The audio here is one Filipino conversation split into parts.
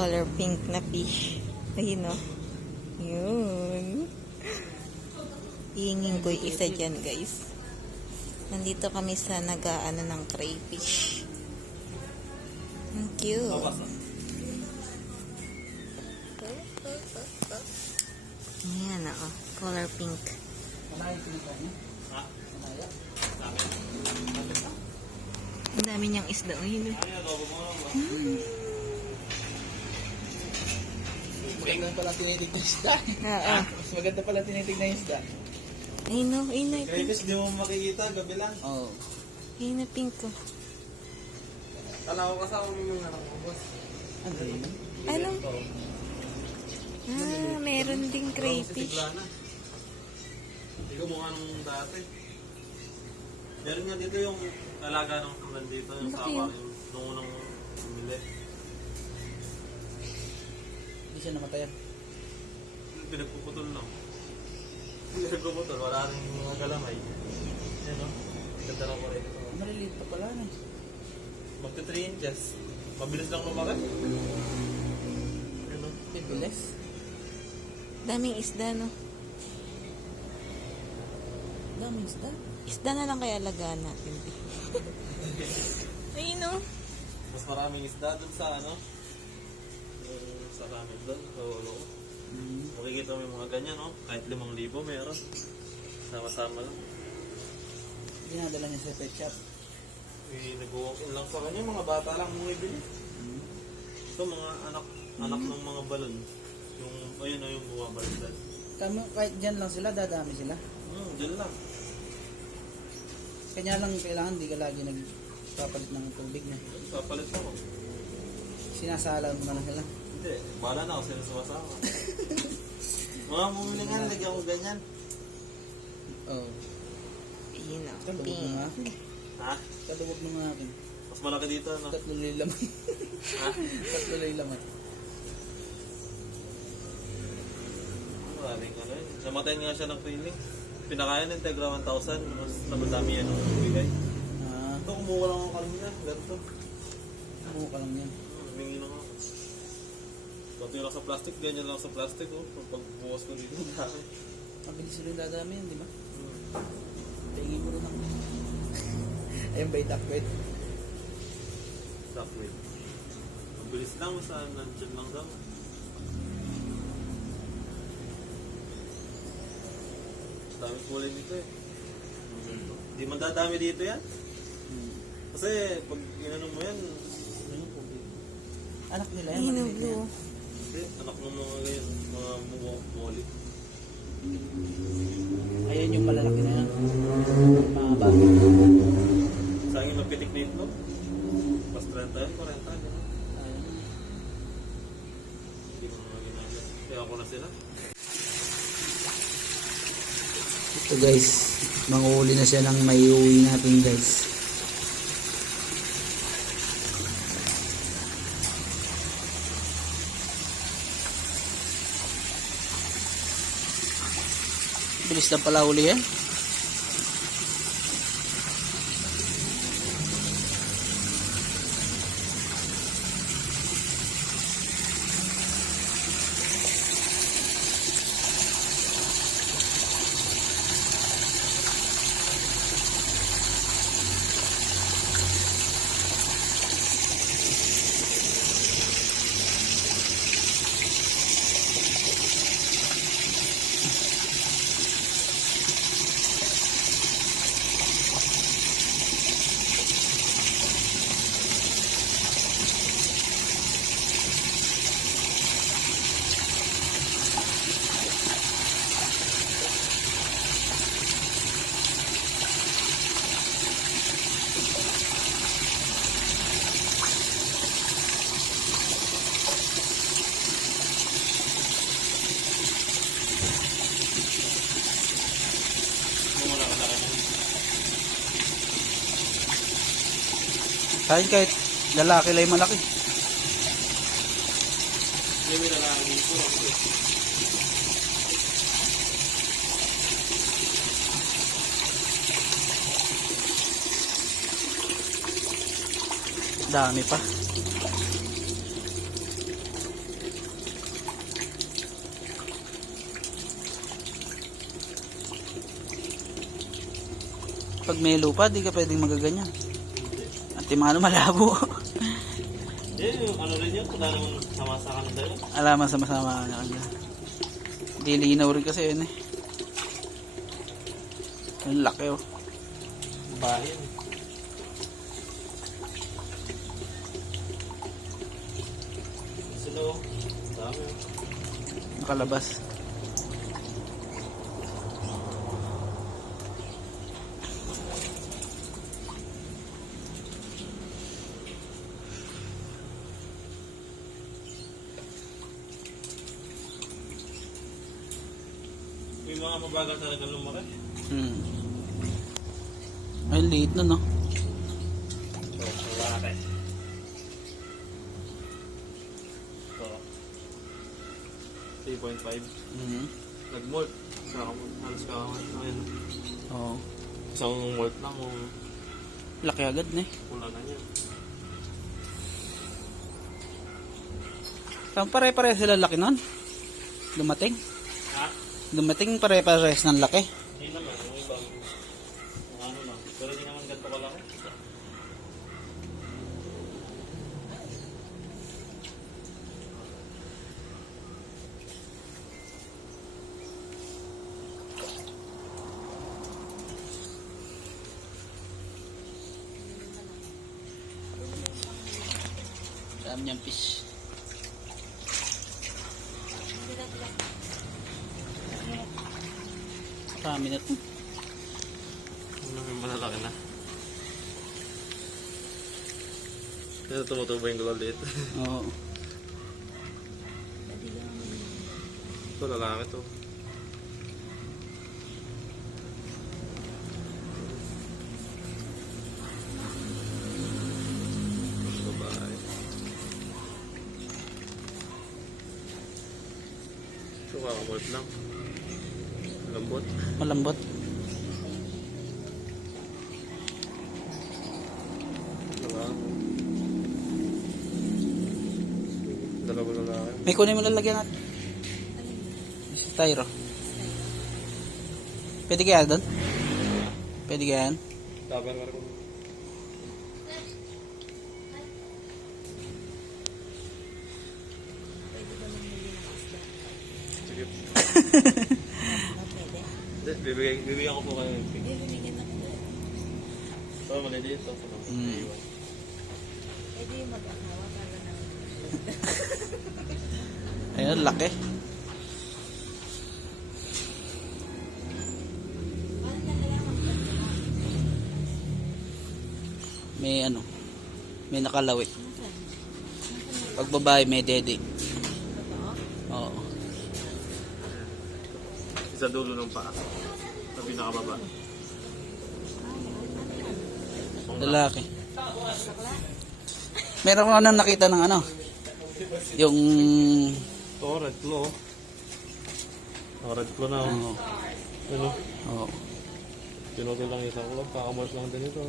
color pink na fish. Ayun o. Yun. Hihingin ko yung isa dyan, guys. Nandito kami sa nag-aano ng crayfish. Ang cute. Ayan o. Color pink. Ang dami niyang isda. Ayun o. Maganda pala tinitig na isda. Oo. Mas maganda pala tinitig na isda. Ayun o. Ayun o. Crayfish, di mo makikita, gabi lang. Oo. Ayun na pink ko. Kala ko kasama mo yung anak mo, boss. Ano yun? Ano? Ah, meron ding crayfish. Hindi ko mukha nung dati. Meron nga dito yung alaga ng nandito, yung Laki sawa, yun. yung nung unang bumili. Hindi siya namatayan. Pinagpuputol lang. Pinagpuputol, wala rin mga galamay. Yan o, ganda lang ko rin. Maliliit pa pala na. Magka 3 inches. Mabilis lang lumaki. Yan o. Bibilis. Daming isda, no? Daming isda. Isda na lang kaya alagaan natin. Ayun, no? Mas maraming isda dun sa ano. Sa ramen dun, sa ulo ko. Makikita mo yung mga ganyan, no? Kahit 5,000 meron. Sama-sama lang. Dinadala niya sa pet shop. Nag-walk-in lang sa kanya, mga bata lang bumibili. Ito mga anak ng mga balon. Yung, ayun na yung bumabalitan. Kahit dyan lang sila, dadami sila. Dyan lang. Kanya lang kailangan di ka lagi nagpapalit ng tubig na. Papalit ako. Sinasala mo na lang sila. Hindi, bahala na ako sila sumasama. Mga bumili nga, lagyan ko ganyan. Oo. Ayun, no? Kadubog Pink. ng akin. Ha? Kadubog ng akin. Mas malaki dito, no? 3 lay laman. Ha? 3 lay laman. Maraming ano yun. Namatayin nga siya ng feeling. Pinakain ng Tegra 1,000. Mas namadami yan ang bigay. Ito, kumuha lang ako kanina. Ganito. Buo ka lang yan. Humingi lang ako. Pati lang sa plastic, ganyan lang sa plastic. Oh. Pagbukas ko dito, dami. Mabilis rin dadami yan, di ba? Tingin mo rin ako. Ayun ba yung takbet? Stop wait. Mabilis lang, basta nandiyan lang daw. Dami kulay nito eh. Hindi man dadami dito yan. Kasi pag inanong mo yan, Anak nila yan. Ayun, no, maliliit blue. yan. hindi, anak ng mga ganyan, mga muli. Ayan yung malalaki na yan. Mahaba. Sa akin mapitik na ito. Mas 30 yan, 40 yan. Ayan. Hindi mo naman ginagawa. Kaya ako na sila. Ito guys, manguhuli na siya ng may uwi natin guys. Bilis lang pala huli yan. Kahit lalaki lang yung malaki. Hindi may lalaki dito. Dami pa. pag may lupa, di ka pwedeng magaganyan. At yung mga ano, malabo. Eh, ano rin yun? Wala naman sama sa kanila yun. Alaman sama-sama na kanya. Hindi linaw rin kasi yun eh. Ang laki oh. Bahin. Sila oh. Dami oh. Nakalabas. May mga mabagal talaga lumaki. Ay, liit na no. So, malaki. So, 3.5. Nag-molt. Halos kakamal. Ayun. Oo. Isang molt lang kung Laki agad na eh. wala na niya. Pare-pare sila laki nun. Dumating. Ha? Dumating pare-pares ng laki. Hindi naman. Yung ibang ano lang. Pero hindi naman ganito kalaki. Dami niyang fish. Dami na to. Ano yung malalaki na? Ito tumutubo yung gulo ulit. Oo. Ito lalaki to. Babae. Ito kakamolt lang. Lambot. Malambot. Dalawa lalaki. May kunin mo lalagyan natin. Si Tyro. Pwede kaya doon? Pwede kaya yan? Taban mo rin. Sige. Hindi, bibigyan ko po kayo ng pig. Ito, maliliit ito. Pwede yung mag-asawa para na. Ayun, laki. May ano, may nakalawi. Pag babae, may dede. Oo. Sa dulo ng paa. Sa pinakababa. Lalaki. Meron ko na nakita ng ano, yung... Ito, red claw. Oh, red claw na. Oo. Ano? Oo. Tinutol lang isang claw. Kakamort lang din ito.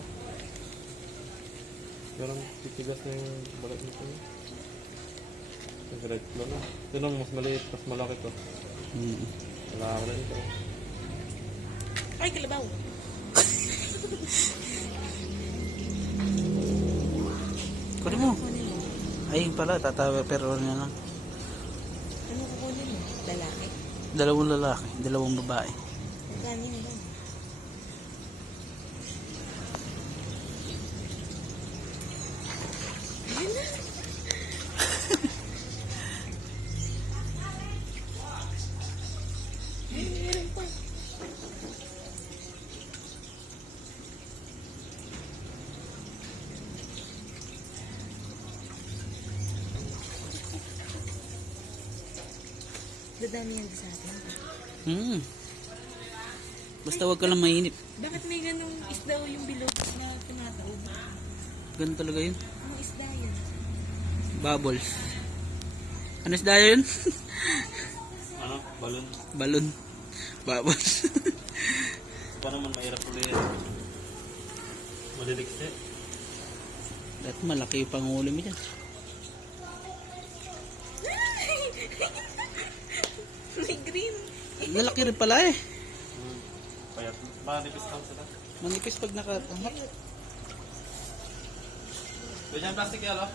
Pero titigas na yung balat nito. Yung red claw na. Ito lang, mas maliit, mas malaki to. Malaki rin ito. Ay, kalabaw! Kunin mo. Kunin mo. Ay, pala, tatawa pero na lang. Ano kukunin mo? Lalaki? Dalawang lalaki, dalawang babae. Magkano yun lang? Dadami yan sa atin. Basta wag ka lang mainip. Bakit may ganong isda o yung bilog na tumataob? Ganun talaga yun. Ang isda yan. Bubbles. Ano isda yun? Ano? Balon. Balon. Bubbles. Pa naman mahirap ulit. Maliliksi. Dahil malaki yung panghuli mo dyan. May green. Lalaki rin pala eh. Payat. Baka nipis lang sila. Manipis pag nakatanggap. Ganyan plastic yalo?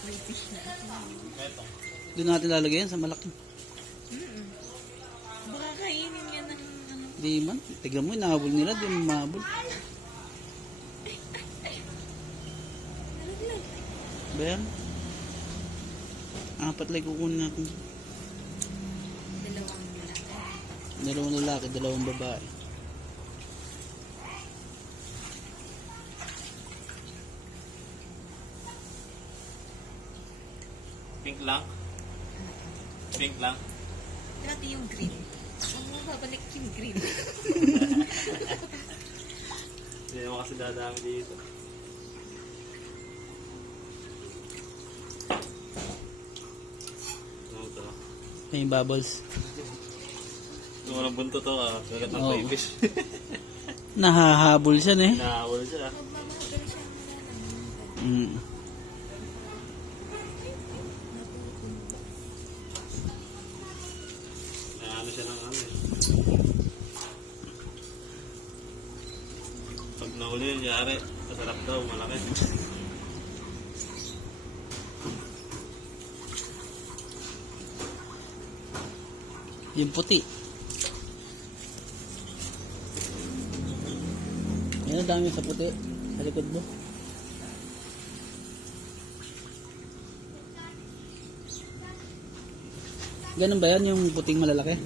Crayfish na. Ito. Doon natin lalagay yan sa malaki. Baka kainin yan ng ano. Di man. Tignan mo, inahabol nila. Di mo mahabol. Ba yan? Apat lang kukunin natin. Dalawang lalaki. Dalawang babae. Pink lang? Pink lang? Dati yung green. Huwag mo babalik yung green. Hindi naman kasi dadami dito. Ano ito? May bubbles. Kung walang bunto to, kagat ng Oo. crayfish. Nahahabol siya eh. Nakawala siya. Magmamahagal siya ng Mm. Ano siya ng ano eh. Pag nahuli yun, yari. Masarap daw, malaki. Yung puti. Yan ang dami sa puti. Sa likod mo. Ganun ba yan yung puting malalaki?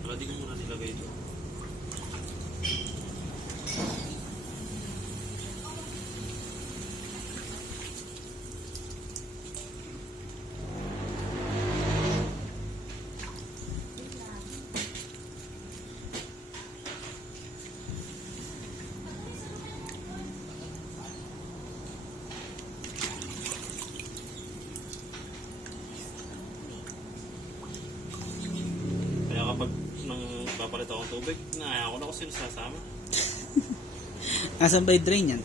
Wala, di ko muna nilagay ito. Kaya kapag nang papalit ako ng tubig, naaya ko na kasi sasama. Nasaan ba yung drain yan?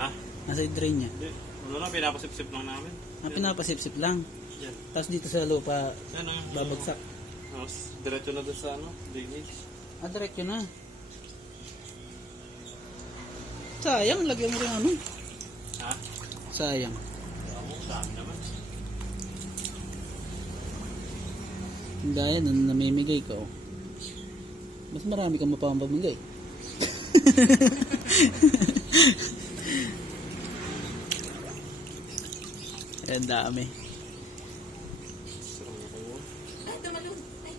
Ha? Nasa yung drain niya. Hindi. Wala lang, pinapasip-sip lang namin. Pinapasip-sip lang. Yan. Tapos dito sa lupa, Yan ang babagsak. Tapos, diretso na doon sa ano, drainage. Diretso na. Sayang, lagyan mo rin ano. Ha? Sayang. Kaya mo, dami naman. Gaya na namimigay ka oh. Mas marami kang mapapamigay. Ang dami. Sarang ako. Ay, tumalun. Ay.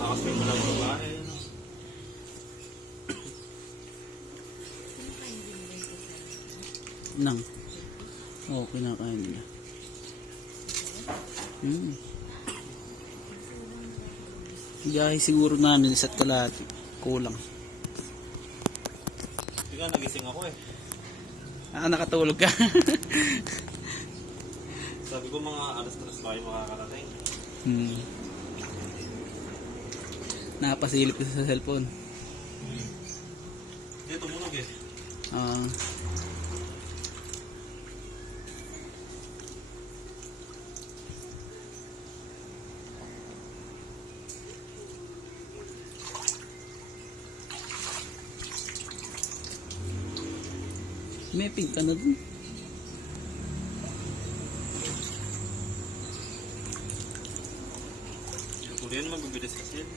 Nakaswing mo lang babae. Ano? Nang. Oo, kinakain nila. Gahi siguro namin isa't kalahati. Kulang. Ika, nagising ako eh. Nakatulog ka. Sabi ko mga alas-alas pa kayo makakarating. Napasilip ko sa cellphone. Hindi, tumunog eh. Ah. May pink ka na dun. Puro yan, magbibilis kasi yan.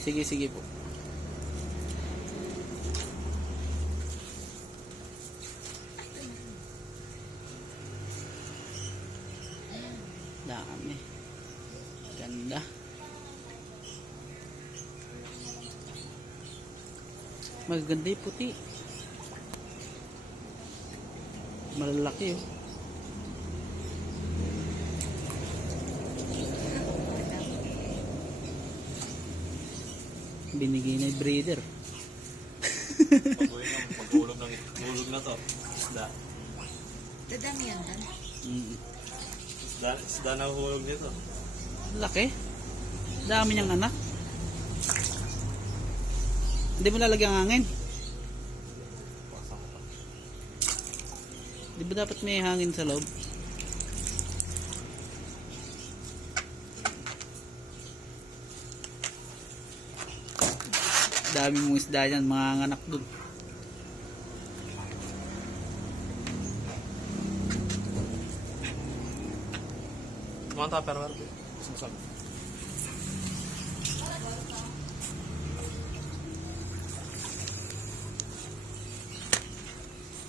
Sige, sige po. Dami. Ganda. Maganda yung puti. Malalaki oh. Binigay na yung breeder. Pag-uwi nga, pag-ulog na to. Isda. Dadami yan, Dan. Isda na hulog nito. Laki. Dami niyang anak. Hindi mo lalagyan ng hangin. Di ba dapat may hangin sa loob? Dami mong isda yan, mga anak dun. Mga tupperware. Susag.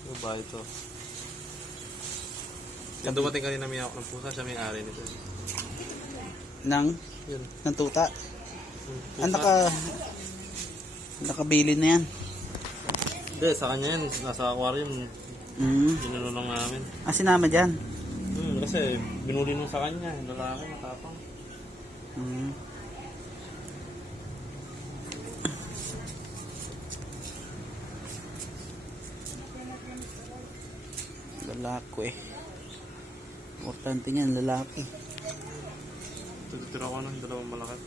Ano ba ito? Yung dumating kanina may ako ng pusa, siya may ari nito. Nang Yun. ng tuta. Pusa. Nakabili na yan. Hindi, sa kanya yan. Nasa aquarium. Binulong namin. Sinama dyan. Kasi binuli nung sa kanya. Yung lalaki, matapang. Lalaki eh. Importante niyan, lalaki. Tututira ko ng dalawang malaki.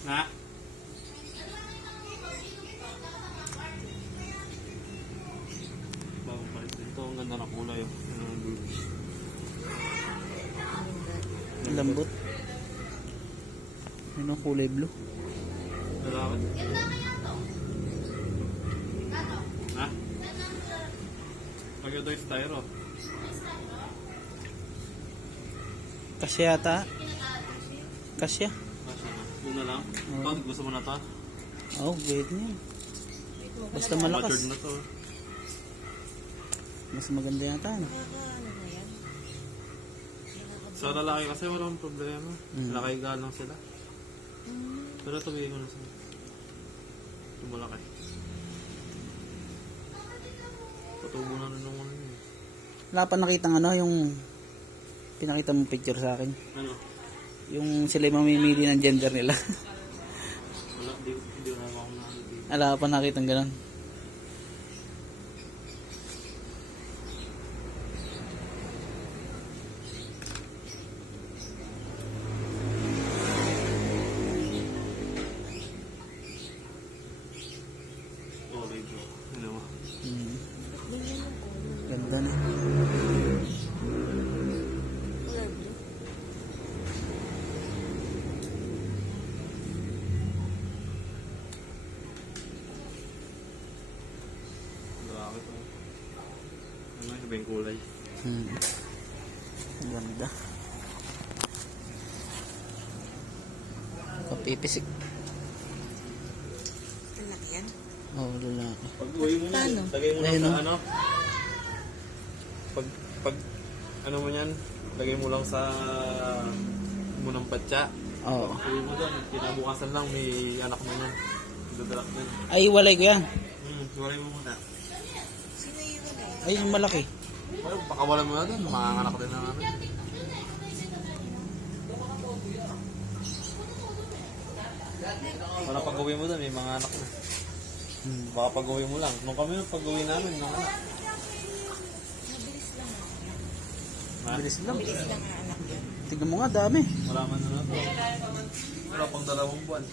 Na? Bagong palit dito. Ang ganda ng kulay. Lambot. Ano kulay blue? Lalaki. Ha? Pag ito yung styro. Kasya yata. Kasya. Kasya na. Doon na lang. Ito, gusto mo na ito? Oh, pwede niyan. Basta Matured malakas. na to. Mas maganda yata. No? Ano na yan? Sa lalaki kasi walang problema. Nakaiga lang sila. Pero tumigil ko na sila. Ito malaki. Patubo na rin naman yun. Wala pa nakitang ano, yung pinakita mong picture sa akin. Ano? Yung sila mamimili ng gender nila. Wala, hindi na ako na ano. Wala pa nakitang ganun. Oh, baby. Ano mo? Ganda na. Lalaki to. Ano, iba yung kulay. Ganda. Kapipisik. Lalaki yan? Oh, lalaki. Pag uwi mo yan, Paano? lagay mo lang Ayun, sa oh. ano. Pag ano mo yan, lagay mo lang sa munang patya. Oo. Pag uwi mo doon, kinabukasan lang may anak mo yan. Dadarak din. Ay, walay ko yan. Hiwalay mo muna. Sino yung wala? Ay, yung malaki. Pero baka wala mo na doon, makanganak din na namin. Para pag uwi mo doon, may mga anak na. Baka pag uwi mo lang. Nung kami pag uwi namin, nung anak. Ha? Bilis lang. Bilis lang ang anak yan. Tignan mo nga, dami. Wala man na to. Wala pang 2 buwan.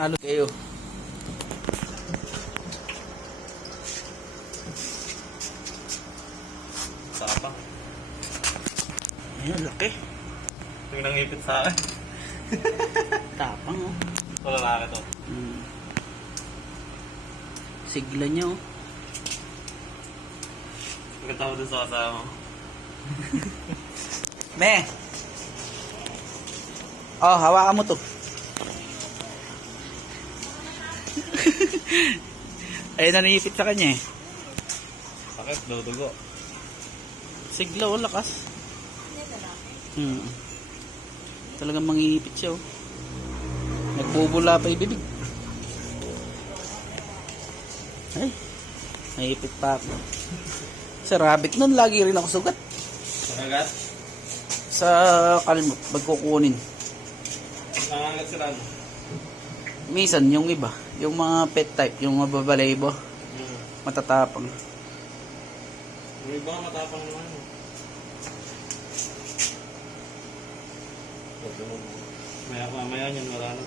Halo kayo. Tapang. Ayan, laki. Ito yung nangipit sa akin. Tapang, oh. Ito lalaki to. Sigla niya, oh. Pagkatawa din sa kasama. Me! Oh, hawakan mo to. Ayun na naipit sa kanya eh. Sakit, dudugo. Sigla, oh, lakas. Talagang mangihipit siya oh. Nagbubula pa yung bibig. Ay, nahipit pa ako. Sa rabbit nun, lagi rin ako sugat. Nakagat? Sa kalimot, magkukunin. Nakagat sila. Minsan, yung iba, yung mga pet type, yung mababalaybo, matatapang. Yung iba nga matapang naman. Maya niyan wala na.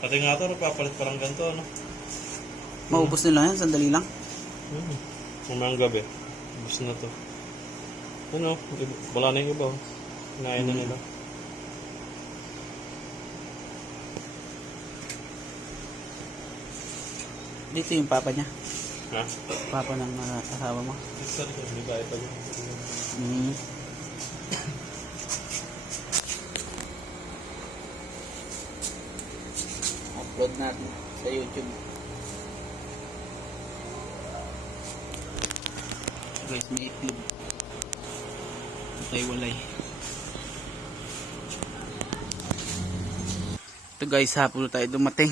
Pati nga ito, papalit parang ganito, ano? Maubos nila yan, sandali lang. Umayang gabi. Ubus na to. Ano, wala na yung iba. Kinain na nila. Dito yung papa niya. Ha? Papa ng asawa mo. Sorry, hindi ba ito? Upload natin sa YouTube. Guys, may itlog. Walay. Ito guys, hapon tayo dumating.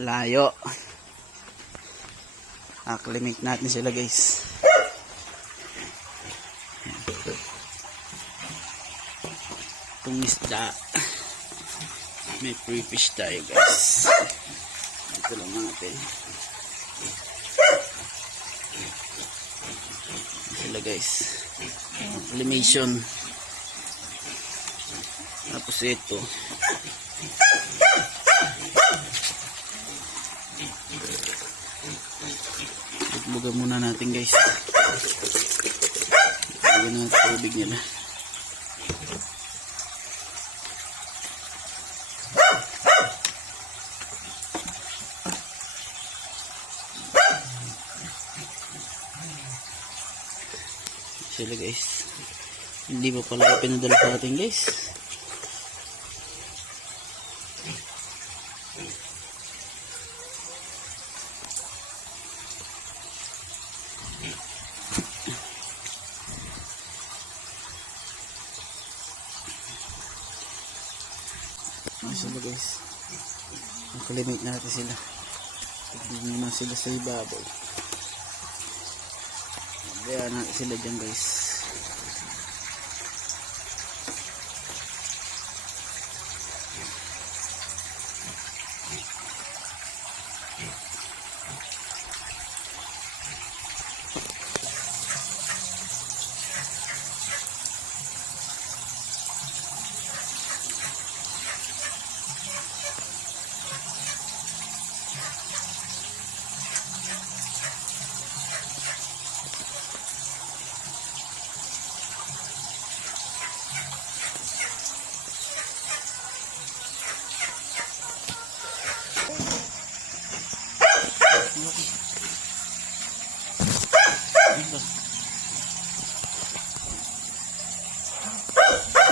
Layo. Acclimate natin sila guys. Itong isda. May free fish tayo guys. Ito lang natin. Sila guys. Acclimation. Tapos ito. Bugbugan muna natin guys. Bugbugan natin tubig nila. Sila guys. Hindi pa pala pinadala sa atin guys. Sila guys, makalimit natin sila. Tignan naman sila sa ibabaw. Kaya natin sila dyan guys.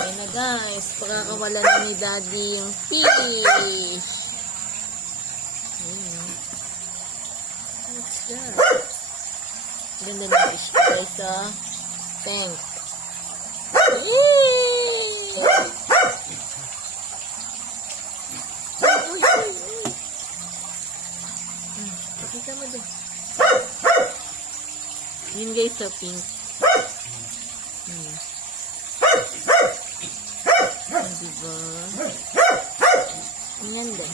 Ayun na guys, pagkakawala na ni daddy yung fish. Ayun. What's that? Ganda ng fish ko guys sa tank. Yay! Uy, uy, uy. Pakita mo din. Yun guys sa pink. Diba? Yan din.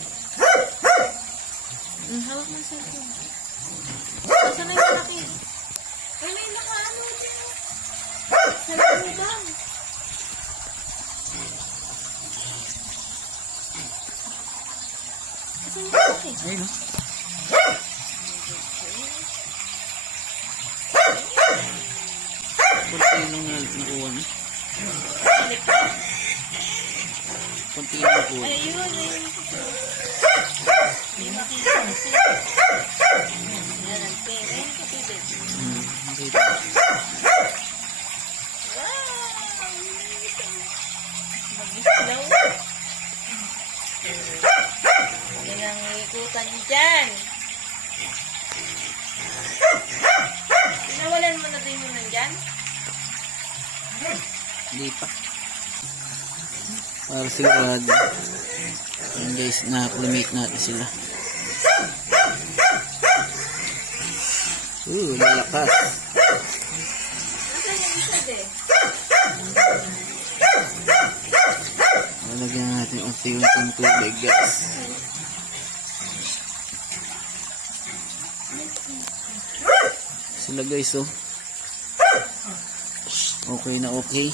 Hawak mo sa akin. Basta na yung malaki. Ay, may nakaano dito. Sa lubang. Kasi yung malaki. Ayun o. Kunti nung nakuha na. Kunti nung nakuha. Ay, ayun. May makita kasi. Yan ang pin. Ayun ang kapibig. Makita. Wow! Mag-islaw. Yan ang ikutan dyan. Pinawalan mo na din mo nandyan? Hindi pa. Para sigurado. Ayan guys, na-acclimate natin sila. Lalakas. Lalagyan natin unti-unting tubig guys. Sila guys oh. Okay na okay.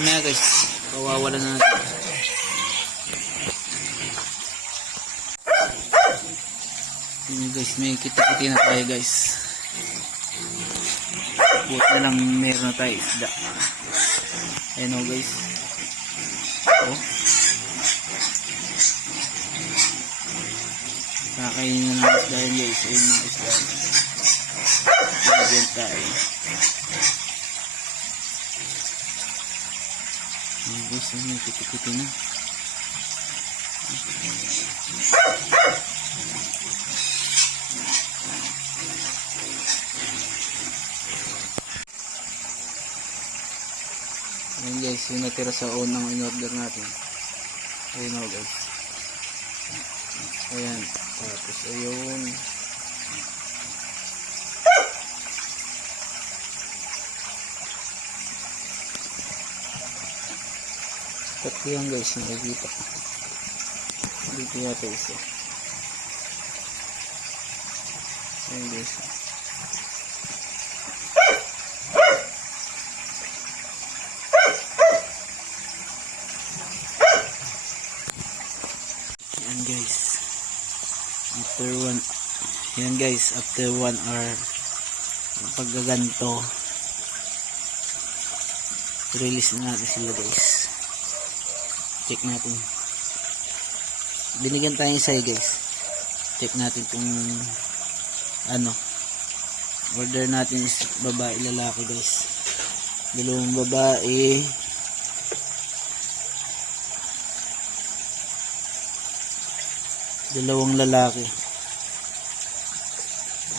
Maya guys, kawawalan na natin. Yun guys, may kita-kita na tayo guys. Buot na lang meron na tayo isda. Ayan o guys. Oh. Kakainin na ng isda yun guys. Ayun mga isda. Binigyan tayo. Ayan guys, may kita-kita na. Ayan guys, yung natira sa unang in-order natin. Ayun o guys. Ayan, tapos ayun. Tatlo yan guys, nakikita. Dito yata isa. Ayan guys. Ayan guys. After 1 hour paggaganto, release na natin sila guys. Check natin. Binigyan tayo isa guys. Check natin kung ano. Order natin is babae lalaki guys. Dalawang babae. Dalawang lalaki.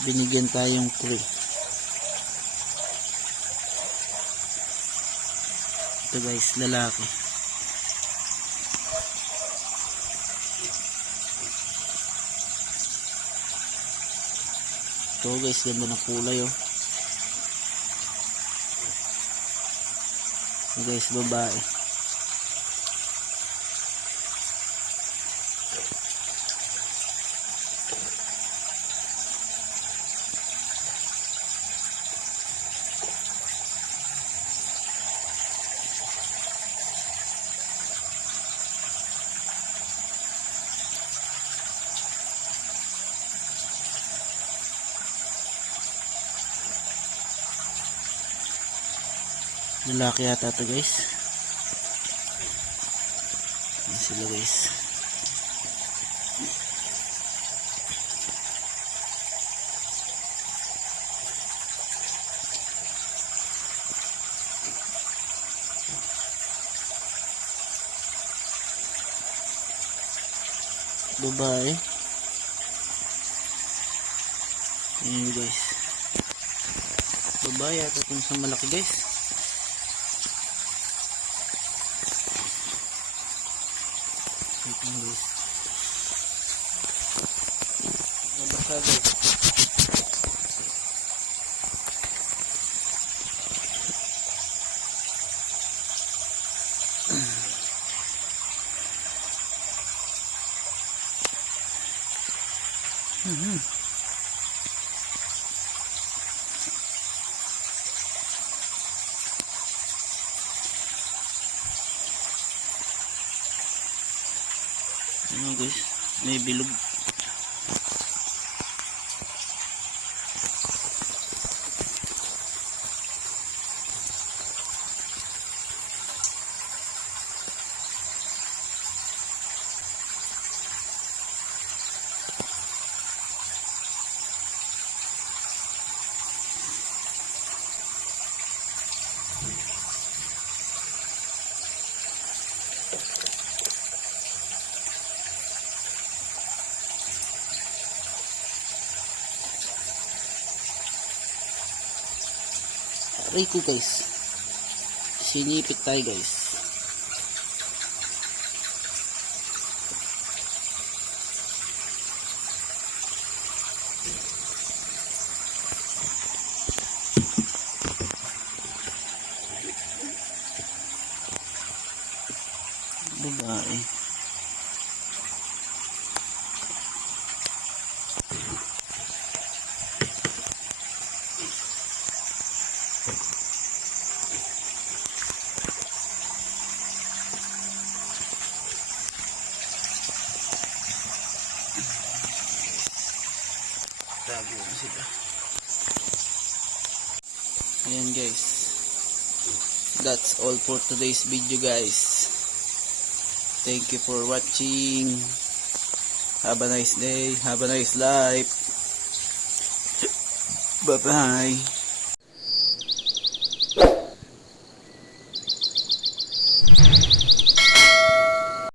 Binigyan tayong free. Ito guys, lalaki. Ito guys, ganda ng kulay oh. Ito guys, babae. Lalaki yata ito guys. Ayan sila guys. Babae. Ayan guys. Babae yata itong sa malaki guys. Guys. Nabasa guys. Ano guys, may bilog. Try ko guys. Sinipit tayo guys. Babae. Tago na sila. Ayan guys. That's all for today's video guys. Thank you for watching. Have a nice day. Have a nice life. Bye bye.